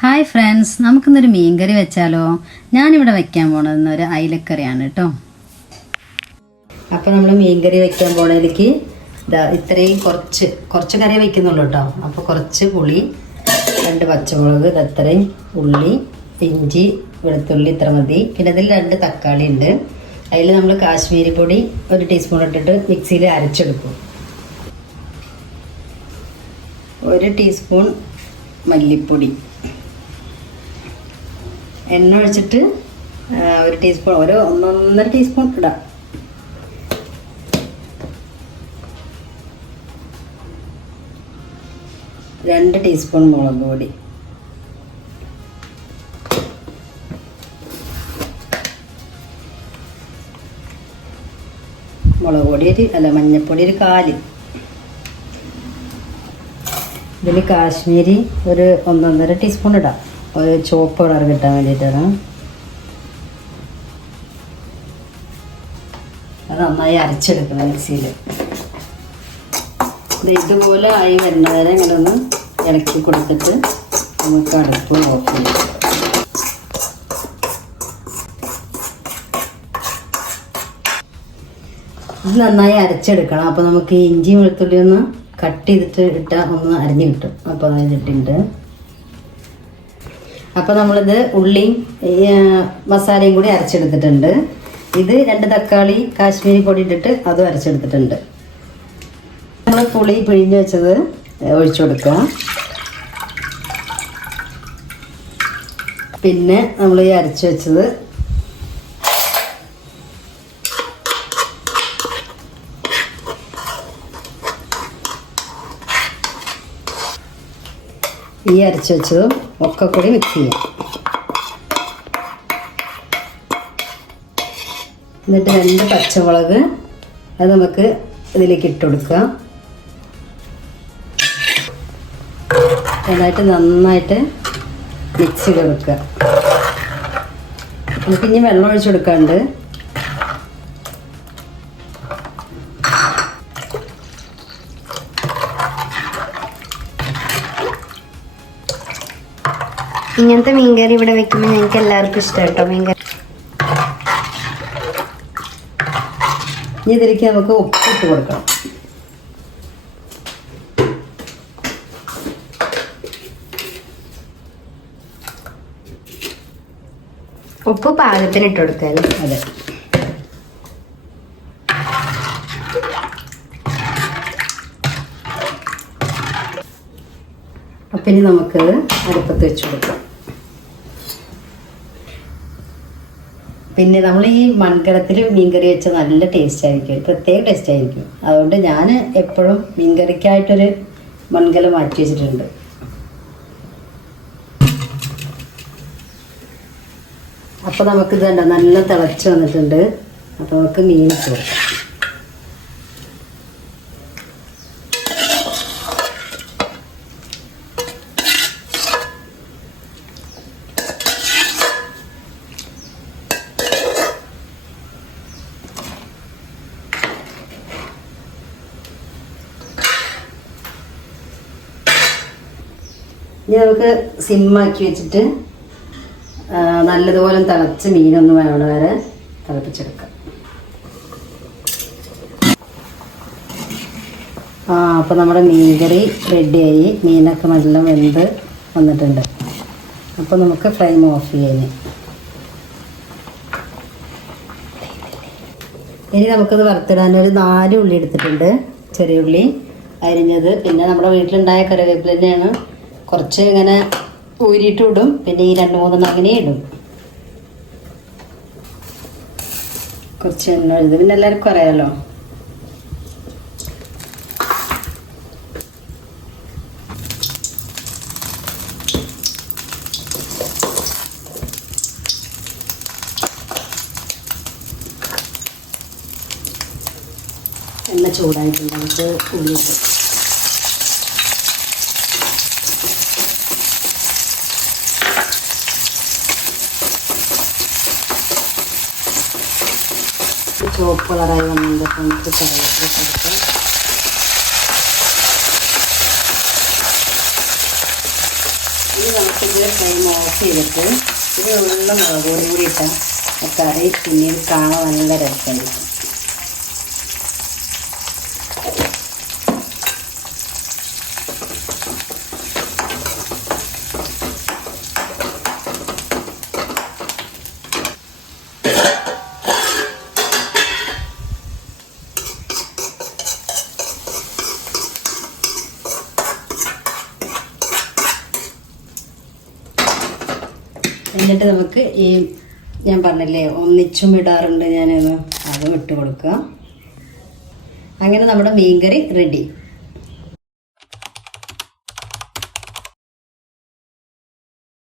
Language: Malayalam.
ഹായ് ഫ്രണ്ട്സ്, നമുക്കിന്നൊരു മീൻകറി വെച്ചാലോ? ഞാനിവിടെ വെക്കാൻ പോണത് ഒരു അയിലക്കറിയാണ് കേട്ടോ. അപ്പോൾ നമ്മൾ മീൻകറി വെക്കാൻ പോണതിലേക്ക് ഇത്രയും കുറച്ച് കറിയേ വെക്കുന്നുള്ളൂ കേട്ടോ. അപ്പോൾ കുറച്ച് പുളി, 2 പച്ചമുളക്, ഇത്രയും ഉള്ളി, ഇഞ്ചി, വെളുത്തുള്ളി ഇത്ര മതി. പിന്നെ അതിൽ 2 തക്കാളി ഉണ്ട്. അതിൽ നമ്മൾ കാശ്മീരി പൊടി 1 ടീസ്പൂൺ ഇട്ടിട്ട് മിക്സിയിൽ അരച്ചെടുക്കും. 1 ടീസ്പൂൺ മല്ലിപ്പൊടി, എണ്ണ ഒഴിച്ചിട്ട് 1 ടീസ്പൂൺ, 1.5 ടീസ്പൂൺ ഇടാം. രണ്ട് ടീസ്പൂൺ മുളക് പൊടി, മഞ്ഞൾപ്പൊടി 1 കാല്. ഇതിൽ കാശ്മീരി 1.5 ടീസ്പൂൺ ഇടാം, ഒരു ചുവപ്പ് കളർ കിട്ടാൻ വേണ്ടിയിട്ടാണ്. അത് നന്നായി അരച്ചെടുക്കണം മിക്സിയിൽ. ഇതുപോലെ ആയി വരുന്നവരെ ഇങ്ങനെ ഒന്ന് ഇളക്കി കൊടുത്തിട്ട് നമുക്ക് അടുപ്പ് ഓഫ് ചെയ്യാം. ഇത് നന്നായി അരച്ചെടുക്കണം. അപ്പോൾ നമുക്ക് ഇഞ്ചി വെളുത്തുള്ളി ഒന്ന് കട്ട് ചെയ്തിട്ട് ഇട്ടാൽ ഒന്ന് അരിഞ്ഞ് കിട്ടും. അപ്പോൾ അതിലിട്ടുണ്ട്. അപ്പോൾ നമ്മളിത് ഉള്ളിയും മസാലയും കൂടി അരച്ചെടുത്തിട്ടുണ്ട്. ഇത് 2 തക്കാളി കാശ്മീരി പൊടി ഇട്ടിട്ട് അതും അരച്ചെടുത്തിട്ടുണ്ട്. നമ്മൾ പുളി പിഴിഞ്ഞ് വെച്ചത് ഒഴിച്ചു കൊടുക്കുക. പിന്നെ നമ്മൾ ഈ അരച്ച് വെച്ചത് അരച്ച് വെച്ചതും ഒക്കെ കൂടി മിക്സ് ചെയ്യാം. എന്നിട്ട് 2 പച്ചമുളക് അത് നമുക്ക് ഇതിലേക്ക് ഇട്ട് കൊടുക്കുക. നന്നായിട്ട് മിക്സ് ചെയ്ത് കൊടുക്കുക. നമുക്ക് ഇനി വെള്ളം ഒഴിച്ച് കൊടുക്കാണ്ട്. ഇങ്ങനത്തെ മീൻകറി ഇവിടെ വെക്കുമ്പോൾ ഞങ്ങൾക്ക് എല്ലാവർക്കും ഇഷ്ടം കേട്ടോ മീൻകറി. ഇനി ഇതിലേക്ക് നമുക്ക് ഉപ്പിട്ട് കൊടുക്കണം. ഉപ്പ് പാകത്തിന് ഇട്ട് കൊടുക്കാല്ലേ? അതെ. അപ്പം ഇനി നമുക്ക് അടുപ്പത്ത് വെച്ച് കൊടുക്കാം. പിന്നെ നമ്മൾ ഈ മൺകലത്തിൽ മീൻകറി വെച്ചാൽ നല്ല ടേസ്റ്റ് ആയിരിക്കും, പ്രത്യേക ടേസ്റ്റ് ആയിരിക്കും. അതുകൊണ്ട് ഞാൻ എപ്പോഴും മീൻകറിക്കായിട്ടൊരു മൺകലം മാറ്റി വെച്ചിട്ടുണ്ട്. അപ്പോൾ നമുക്കിത് കണ്ട നല്ല തിളച്ച് വന്നിട്ടുണ്ട്. അപ്പോൾ നമുക്ക് മീൻ ഇട്ട് കൊടുക്കാം. ഇനി നമുക്ക് സിമ്മാക്കി വെച്ചിട്ട് നല്ലതുപോലെ തിളച്ച് മീനൊന്ന് വേണ വരെ തിളപ്പിച്ചെടുക്കാം. അപ്പോൾ നമ്മുടെ മീൻകറി റെഡിയായി. മീനൊക്കെ നല്ല വെന്ത് വന്നിട്ടുണ്ട്. അപ്പോൾ നമുക്ക് ഫ്ലെയിം ഓഫ് ചെയ്യാൻ. ഇനി നമുക്കത് വറുത്തിടാനൊരു 4 ഉള്ളി എടുത്തിട്ടുണ്ട്. ചെറിയ ഉള്ളി അരിഞ്ഞത്. പിന്നെ നമ്മുടെ വീട്ടിലുണ്ടായ കറിവേപ്പില തന്നെയാണ്. കുറച്ച് ഇങ്ങനെ ഊരിയിട്ട് ഇടും. പിന്നെ ഈ 2-3 അങ്ങനെ ഇടും. കുറച്ച് എണ്ണ ഒഴിത്. പിന്നെ എല്ലാവർക്കും അറിയാമല്ലോ. എണ്ണ ചൂടായിട്ടുണ്ട്. നമുക്ക് ഉള്ളി ചുവപ്പ് കളറായി വന്നപ്പോൾ നമുക്ക് കറിവേപ്പില കൊടുക്കാം. ഇനി നമുക്കിത് ഫ്ലെയിം ഓഫ് ചെയ്തിട്ട് ഇത് ഉള്ള മുളക് പൊടി കൂടി ഇട്ടാൽ കറി പിന്നീട് കാണാൻ നല്ല രസമായിരിക്കും. എന്നിട്ട് നമുക്ക് ഈ ഞാൻ പറഞ്ഞില്ലേ ഒന്നിച്ചും ഇടാറുണ്ട് ഞാനെന്ന്, അതും ഇട്ട് കൊടുക്കുക. അങ്ങനെ നമ്മുടെ മീൻകറി റെഡി.